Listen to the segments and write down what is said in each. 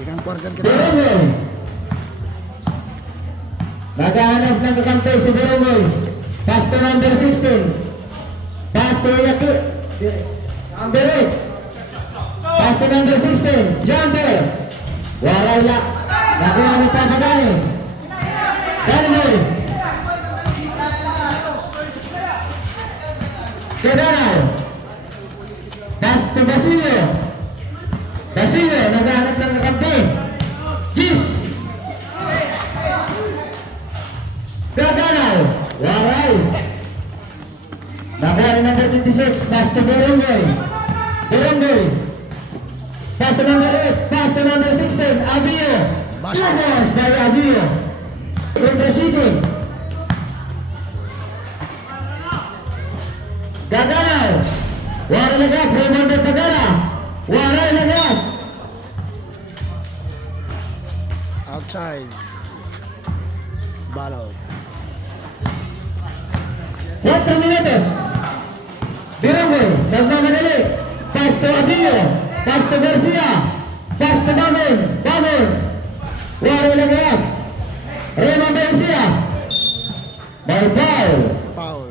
Second quarter kita. Berongol. Naghahanap ng kakampi si Berongol. Pass to number 16. Pass to number 8. Pass to number 16. Jumper. Warayla. Nakuha ng Takagani. Daniel. Kedanaw. Pass to Basilio. Basilio. Naghahanap ng kakampi. Gis. Kedanaw. Waray. Nakuha ng number 26. Pass to Berongol. Berongol. Pass to number 8. Pass to number 16. Abio. Two by Abio. Proceeding. Gaganaw. Waray lagap. Raymond Tagara. Waray lagap. Outside. Balot. 4 minutos. Berongol. Nagmamadali. Pass to Abio. Pass to Garcia. Pass to Babon. Babon. Waray lagap. Raymond Garcia. By foul. Foul.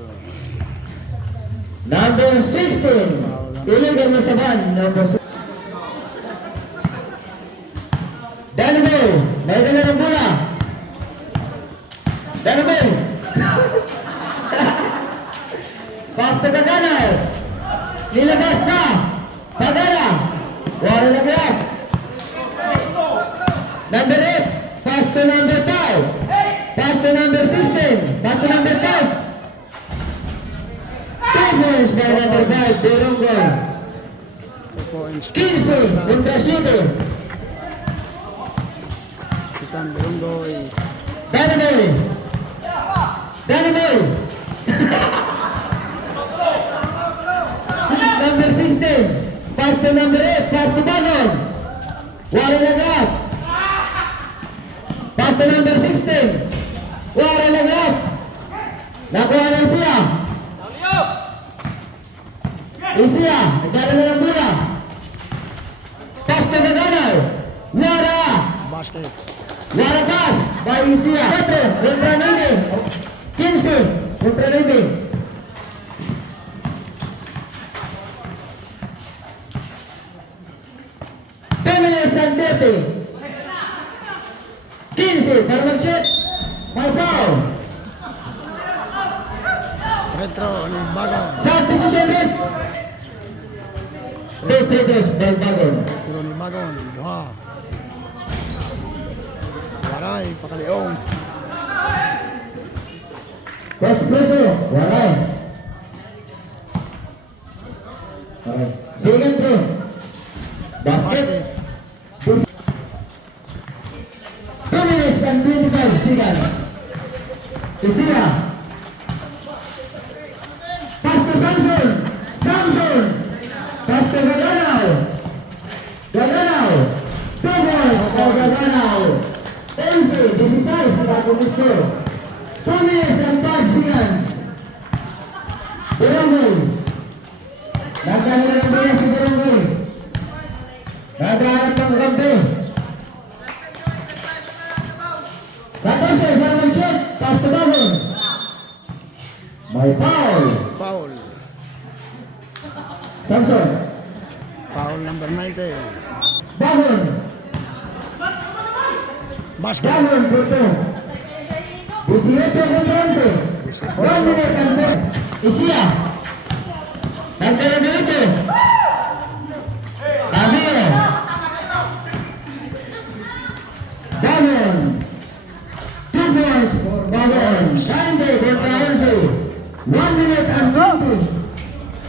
Number 16. Illegal na sa ban. Number 16. Danilo. May dala ng bola. Danilo. Pass to Gaganaw. Nilabas na. Pagara. Waray lagap. Number 8. Pass to number 5. Pass to number 16. Pass to number 5. 2 points by number 5. Berongol. 2 points. 15. Contra 7. Kitan Beronggoy. Daniel. Daniel. Number 16. Pass to number 8. Pass to Bagon. Waray lagap. Pass to number 16. Waray lagap. Nakuha na siya. Isiya. Nagdala ng bola. Pass to Gaganaw. Wara. Basket. Wara pass. By Isiya. 4. Contra 9. 15. Contra 9. Minutes and 30. 15 para mag-shoot. May foul. Retro ni Bagon. Substitution ref. Free throws by Bagon. Tiro ni Bagon. Duha. Waray. Pakaliong. First preso. Waray. Second throw. Basket. 2 minutes and 25 seconds. Isiya. Pass to Samson. Samson. Pass to Gaganaw. Gaganaw. 2 balls for Gaganaw. 16 sa bagong score. 2 minutes and 5 seconds. Berongol. Nagkaroon ng bola si Berongol. Nagkaroon ng rampe. 14 para mag-shoot. Pass to Bagon. May foul. Foul. Samson. Foul number 19. Bagon. Basket. Bagon punto. 18 contra 11. 1 minute and 4. Isiya. Nagkala derecho. Abio. Bagon. 2 points for Bagon. 20 contra 11. 1 minute and 20.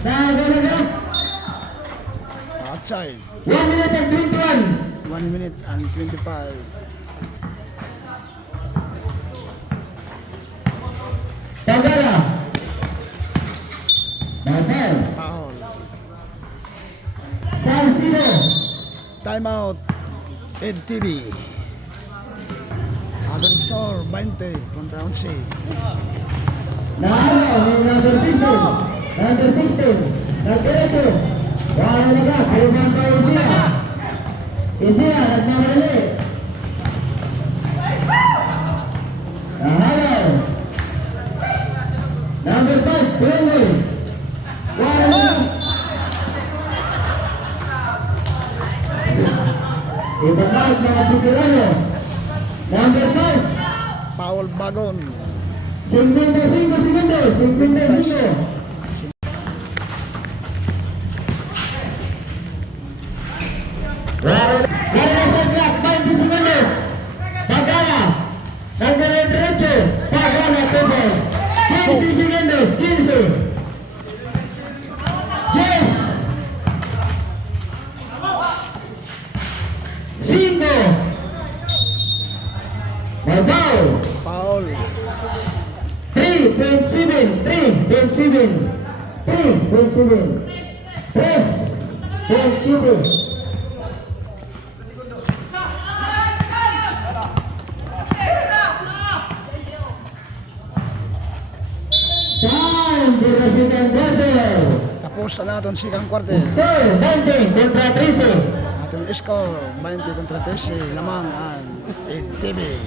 Nagalagat. Outside. 1 minute and 21. 1 minute and 25. Tagara. Bagal. Foul. Salcido. Timeout. Ed TV. Added score 20 contra 11. Naano ng number 16. Number 16. Nagdiretso. Wala na ka. Kaliman pa Isiya. Isiya. Nagmamadali. Friendly. Warning. Ibang out mga Pipirano. Number 5. Paul Bagon. 55 segundos. 55. Warning sa clock. 20 segundos. Pagana. Number derecho. Pagana Pepes. 15 segundos. 15. Yes. 5. Mabao. Paul. 3.7. 3.7. 3.7. 3.7. Time for the second quarter. Tapos na natin sikang quarter. Score 20 kontra 13. Atong score 20 kontra 13 lamang ang ATV.